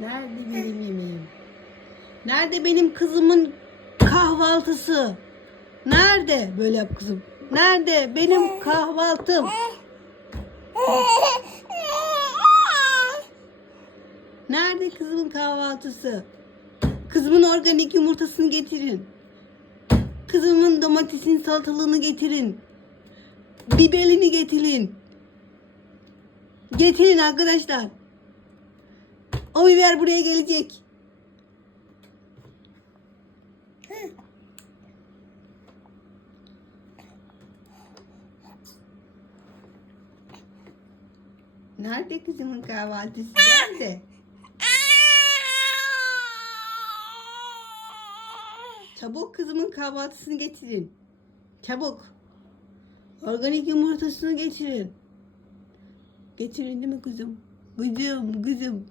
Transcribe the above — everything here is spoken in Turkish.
Nerede benim yemeğim? Nerede benim kızımın kahvaltısı? Nerede? Böyle yap kızım. Nerede benim kahvaltım? Nerede kızımın kahvaltısı? Kızımın organik yumurtasını getirin. Kızımın domatesin salatalığını getirin. Biberini getirin. Getirin arkadaşlar. O biber buraya gelecek. Nerede kızımın kahvaltısı? Nerede? Çabuk kızımın kahvaltısını getirin. Çabuk. Organik yumurtasını getirin. Getirin değil mi kızım? Kızım, kızım.